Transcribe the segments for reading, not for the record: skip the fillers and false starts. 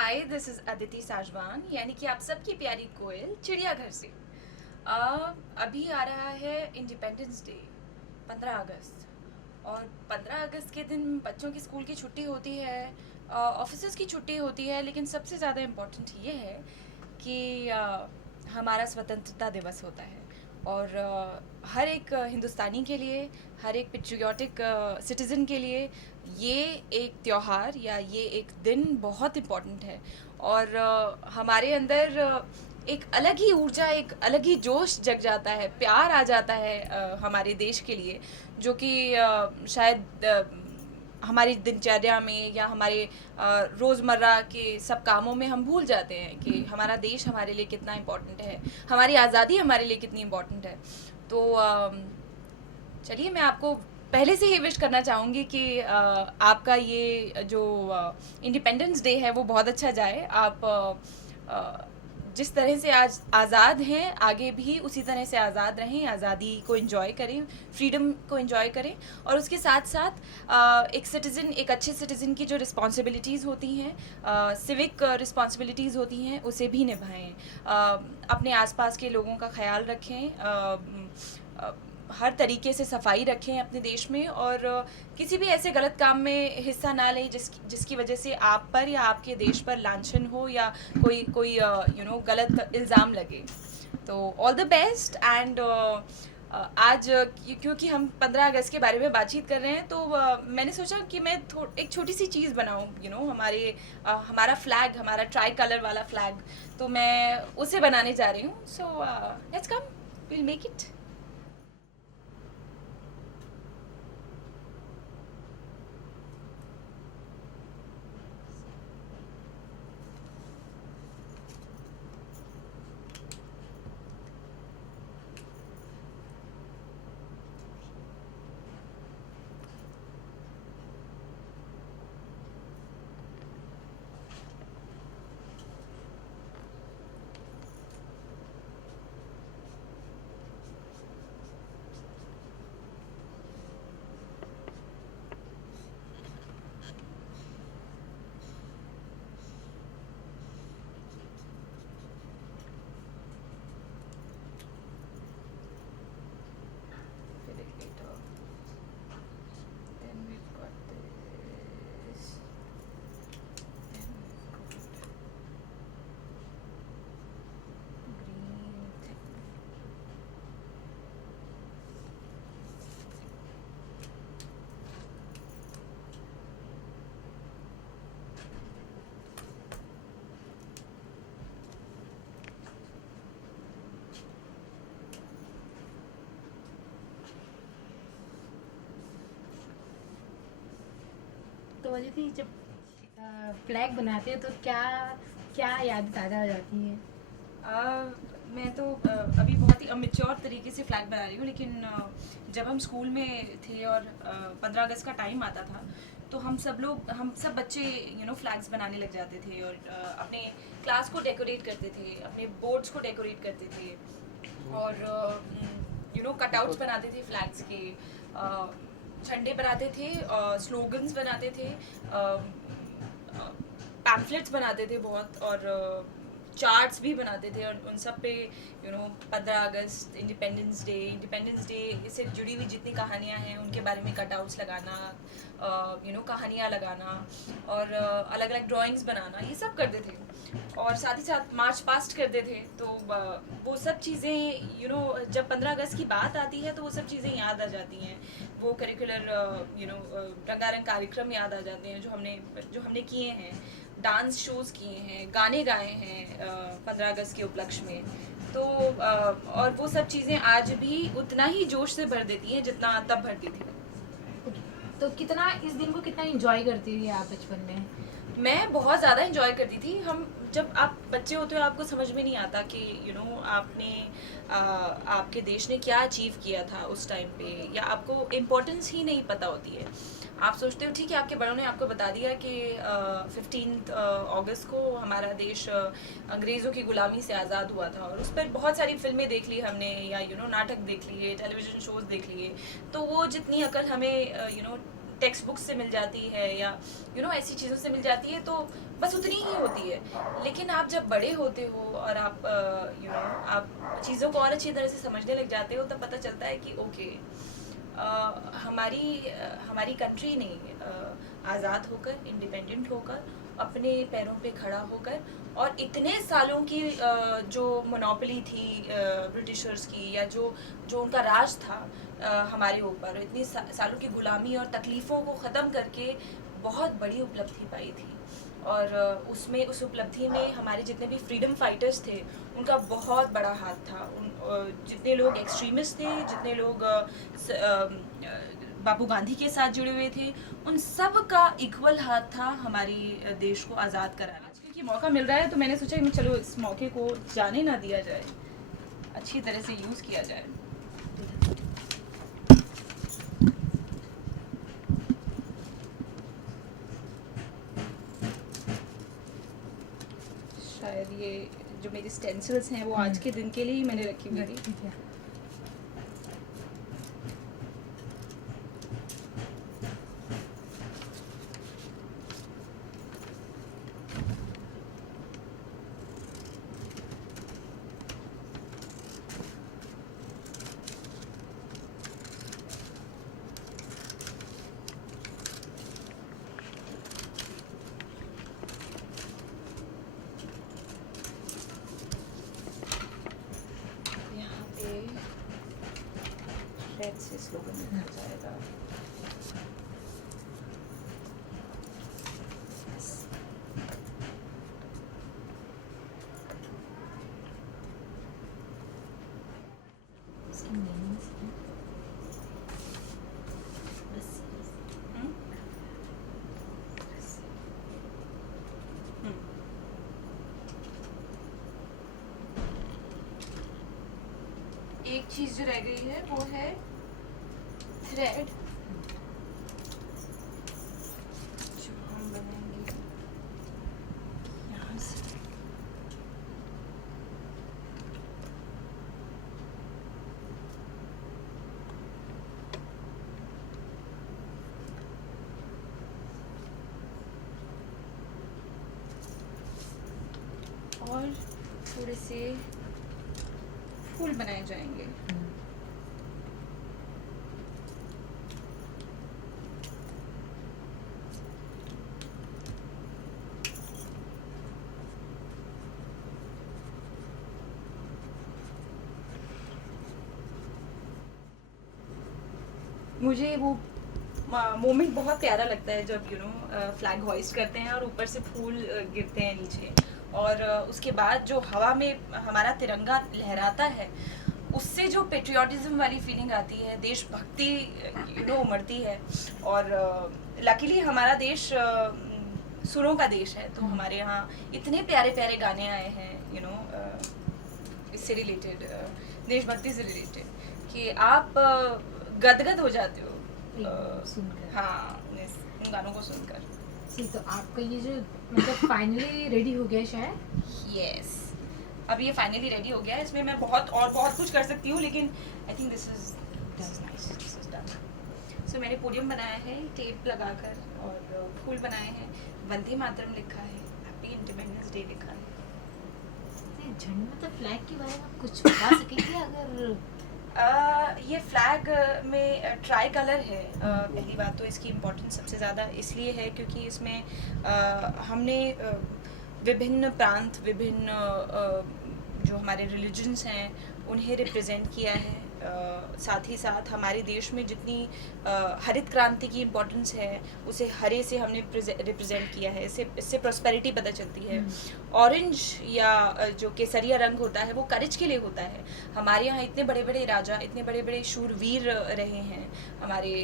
Hi, this is Aditi Sajwan, यानी कि आप सबकी प्यारी कोयल चिड़ियाघर से। अ, अभी आ रहा है इंडिपेंडेंस डे, 15 अगस्त। और 15 अगस्त के दिन बच्चों की स्कूल की छुट्टी होती है, ऑफिसेज़ की छुट्टी होती है, लेकिन सबसे ज़्यादा इम्पोर्टेंट ये है कि हमारा स्वतंत्रता दिवस होता है। और हर एक हिंदुस्तानी के लिए, हर एक पेट्रियाटिक सिटीज़न के लिए ये एक त्यौहार या ये एक दिन बहुत इम्पोर्टेंट है। और हमारे अंदर एक अलग ही ऊर्जा, एक अलग ही जोश जग जाता है, प्यार आ जाता है हमारे देश के लिए, जो कि शायद हमारी दिनचर्या में या हमारे रोज़मर्रा के सब कामों में हम भूल जाते हैं कि हमारा देश हमारे लिए कितना इम्पोर्टेंट है, हमारी आज़ादी हमारे लिए कितनी इम्पोर्टेंट है। तो चलिए, मैं आपको पहले से ही विश करना चाहूँगी कि आपका ये जो इंडिपेंडेंस डे है वो बहुत अच्छा जाए। आप जिस तरह से आज आज़ाद हैं, आगे भी उसी तरह से आज़ाद रहें, आज़ादी को एंजॉय करें, फ्रीडम को एंजॉय करें। और उसके साथ साथ एक सिटीज़न, एक अच्छे सिटीज़न की जो रिस्पॉन्सिबिलिटीज़ होती हैं, सिविक रिस्पॉन्सिबिलिटीज़ होती हैं, उसे भी निभाएं। अपने आसपास के लोगों का ख्याल रखें, हर तरीके से सफाई रखें अपने देश में, और किसी भी ऐसे गलत काम में हिस्सा ना लें जिसकी वजह से आप पर या आपके देश पर लांछन हो या कोई कोई गलत इल्ज़ाम लगे। तो ऑल द बेस्ट। एंड आज क्योंकि हम 15 अगस्त के बारे में बातचीत कर रहे हैं, तो मैंने सोचा कि मैं एक छोटी सी चीज़ बनाऊं, हमारा फ्लैग, हमारा ट्राई कलर वाला फ्लैग। तो मैं उसे बनाने जा रही हूँ। So let's come, will make it. Then we've got this. Then we've got green thing. तो अदिति, जब फ्लैग बनाते हैं तो क्या क्या याद ताज़ा हो जाती है? मैं तो अभी बहुत ही अमेच्योर तरीके से फ्लैग बना रही हूँ, लेकिन जब हम स्कूल में थे और 15 अगस्त का टाइम आता था, तो हम सब बच्चे फ्लैग्स बनाने लग जाते थे, और अपने क्लास को डेकोरेट करते थे, अपने बोर्ड्स को डेकोरेट करते थे, और कटआउट्स बनाते थे फ्लैग्स के, झंडे बनाते थे, स्लोगन्स बनाते थे, पैम्फलेट्स बनाते थे बहुत, और चार्ट्स भी बनाते थे, और उन सब पे 15 अगस्त, इंडिपेंडेंस डे इससे जुड़ी हुई जितनी कहानियाँ हैं उनके बारे में कटआउट्स लगाना, कहानियाँ लगाना, और अलग अलग ड्राइंग्स बनाना, ये सब करते थे। और साथ ही साथ मार्च पास्ट करते थे। तो वो सब चीज़ें जब 15 अगस्त की बात आती है तो वो सब चीज़ें याद आ जाती हैं। वो करिकुलर रंगारंग कार्यक्रम याद आ जाते हैं जो हमने किए हैं, डांस शोज़ किए हैं, गाने गाए हैं 15 अगस्त के उपलक्ष्य में। तो और वो सब चीज़ें आज भी उतना ही जोश से भर देती हैं जितना तब भरती थी। तो कितना इस दिन को कितना एंजॉय करती थी आप बचपन में? मैं बहुत ज़्यादा इंजॉय करती थी। हम जब आप बच्चे होते हो आपको समझ में नहीं आता कि आपने आपके देश ने क्या अचीव किया था उस टाइम पे, या आपको इम्पोर्टेंस ही नहीं पता होती है। आप सोचते हो ठीक है, आपके बड़ों ने आपको बता दिया कि 15 अगस्त को हमारा देश अंग्रेज़ों की ग़ुलामी से आज़ाद हुआ था, और उस पर बहुत सारी फिल्में देख ली हमने, या नाटक देख लिए, टेलीविज़न शोज़ देख लिए। तो वो जितनी अकल हमें टेक्स्ट बुक्स से मिल जाती है, या ऐसी चीज़ों से मिल जाती है, तो बस उतनी ही होती है। लेकिन आप जब बड़े होते हो और आप आप चीज़ों को और अच्छी तरह से समझने लग जाते हो, तब पता चलता है कि ओके, हमारी कंट्री ने आज़ाद होकर, इंडिपेंडेंट होकर, अपने पैरों पे खड़ा होकर, और इतने सालों की जो मोनोपोली थी ब्रिटिशर्स की, या जो जो उनका राज था हमारे ऊपर, इतनी सालों की गुलामी और तकलीफ़ों को ख़त्म करके बहुत बड़ी उपलब्धि पाई थी। और उसमें, उस उपलब्धि में हमारे जितने भी फ्रीडम फाइटर्स थे, उनका बहुत बड़ा हाथ था। जितने लोग एक्सट्रीमिस्ट थे, जितने लोग बाबू गांधी के साथ जुड़े हुए थे, उन सब का इक्वल हाथ था हमारी देश को आज़ाद कराने। आज क्योंकि मौका मिल रहा है, तो मैंने सोचा कि चलो इस मौके को जाने ना दिया जाए, अच्छी तरह से यूज़ किया जाए। शायद ये जो मेरी स्टेंसिल्स हैं वो आज के दिन के लिए ही मैंने रखी हुई थी। रेड से स्लोगन लिखा जाएगा। एक चीज जो रह गई है वो है थ्रेड, जो हम बनाएंगे यहाँ से। और थोड़े से फूल बनाए जाएंगे। मुझे वो मोमेंट बहुत प्यारा लगता है जब फ्लैग होइस्ट करते हैं और ऊपर से फूल गिरते हैं नीचे, और उसके बाद जो हवा में हमारा तिरंगा लहराता है, उससे जो पेट्रियाटिज्म वाली फीलिंग आती है, देशभक्ति उमड़ती है। और लकीली हमारा देश सुरों का देश है, तो हमारे यहाँ इतने प्यारे प्यारे गाने आए हैं इससे रिलेटेड, देशभक्ति से रिलेटेड, कि आप गदगद हो जाते हो सुनकर। हाँ, उन गानों को सुनकर। तो आपका ये जो मतलब फाइनली रेडी हो गया शायद? यस, अब ये फाइनली रेडी हो गया है। इसमें मैं बहुत कुछ कर सकती हूँ, लेकिन I think this is nice, this is done. So मैंने पोडियम बनाया है टेप लगाकर, और फूल बनाए हैं, वंदे मातरम लिखा है, हैप्पी इंडिपेंडेंस डे लिखा है। झंडा मतलब फ्लैग के बारे में कुछ बता सकेंगे अगर? ये फ्लैग में ट्राई कलर है। पहली बात तो इसकी इम्पोर्टेंस सबसे ज़्यादा इसलिए है क्योंकि इसमें हमने विभिन्न प्रांत, विभिन्न जो हमारे रिलीजन्स हैं उन्हें रिप्रेजेंट किया है। साथ ही साथ हमारे देश में जितनी हरित क्रांति की इम्पोर्टेंस है, उसे हरे से हमने रिप्रेजेंट किया है। इससे प्रॉस्पेरिटी पता चलती है। ऑरेंज या जो केसरिया रंग होता है वो करेज के लिए होता है। हमारे यहाँ इतने बड़े बड़े राजा, इतने बड़े बड़े शूरवीर रहे हैं हमारे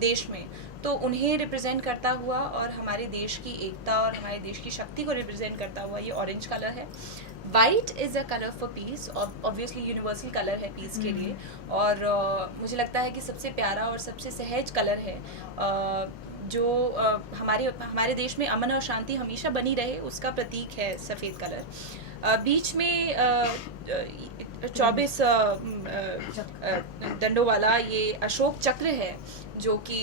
देश में, तो उन्हें रिप्रेजेंट करता हुआ और हमारे देश की एकता और हमारे देश की शक्ति को रिप्रेजेंट करता हुआ ये ऑरेंज कलर है। White is a colour for piece, obviously universal colour है पीस के लिए, और मुझे लगता है कि सबसे प्यारा और सबसे सहज कलर है, जो हमारे देश में अमन और शांति हमेशा बनी रहे, उसका प्रतीक है सफ़ेद कलर। बीच में 24 दंडों वाला ये अशोक चक्र है, जो कि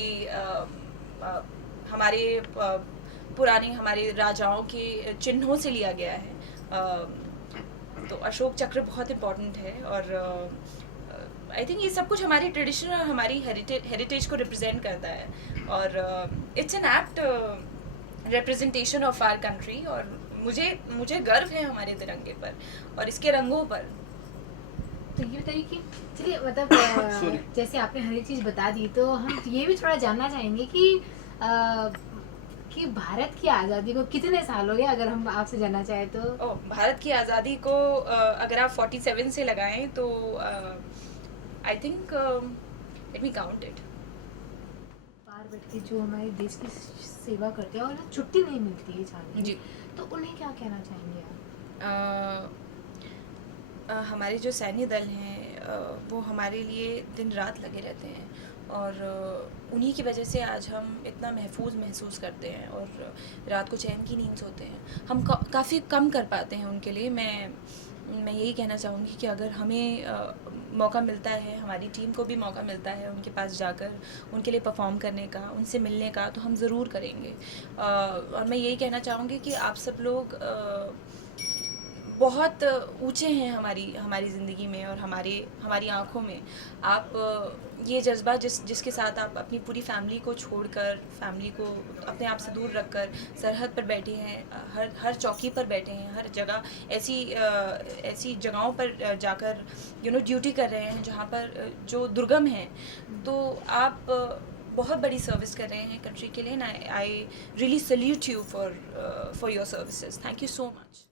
हमारे पुराने हमारे राजाओं के चिन्हों से लिया गया है। तो अशोक चक्र बहुत इम्पोर्टेंट है, और आई थिंक ये सब कुछ हमारी ट्रेडिशन और हमारी हेरिटेज को रिप्रेजेंट करता है, और it's an apt representation of our country. और मुझे गर्व है हमारे तिरंगे पर और इसके रंगों पर। तो ये बताइए कि चलिए मतलब जैसे आपने हर एक चीज़ बता दी, तो हम ये भी थोड़ा जानना चाहेंगे कि भारत की आज़ादी को कितने साल हो गए, अगर हम आपसे जानना चाहें तो। भारत की आज़ादी को अगर आप 47 से लगाएं तो I think let me count it. बाहर बैठ के जो हमारे देश की सेवा करते हैं और उन्हें छुट्टी नहीं मिलती है जाने की, जी। तो उन्हें क्या कहना चाहेंगे आप? हमारे जो सैन्य दल हैं वो हमारे लिए दिन रात लगे रहते हैं, और उन्हीं की वजह से आज हम इतना महफूज महसूस करते हैं और रात को चैन की नींद सोते हैं। हम काफ़ी कम कर पाते हैं उनके लिए। मैं यही कहना चाहूँगी कि अगर हमें मौका मिलता है, हमारी टीम को भी मौका मिलता है उनके पास जाकर उनके लिए परफॉर्म करने का, उनसे मिलने का, तो हम ज़रूर करेंगे। और मैं यही कहना चाहूँगी कि आप सब लोग बहुत ऊंचे हैं हमारी ज़िंदगी में और हमारी आँखों में। आप ये जज्बा जिसके साथ आप अपनी पूरी फैमिली को छोड़कर, फैमिली को अपने आप से दूर रखकर सरहद पर बैठे हैं, हर चौकी पर बैठे हैं, हर जगह ऐसी जगहों पर जाकर ड्यूटी कर रहे हैं जहाँ पर जो दुर्गम हैं, तो आप बहुत बड़ी सर्विस कर रहे हैं कंट्री के लिए। I really salute you for your services. Thank you so much.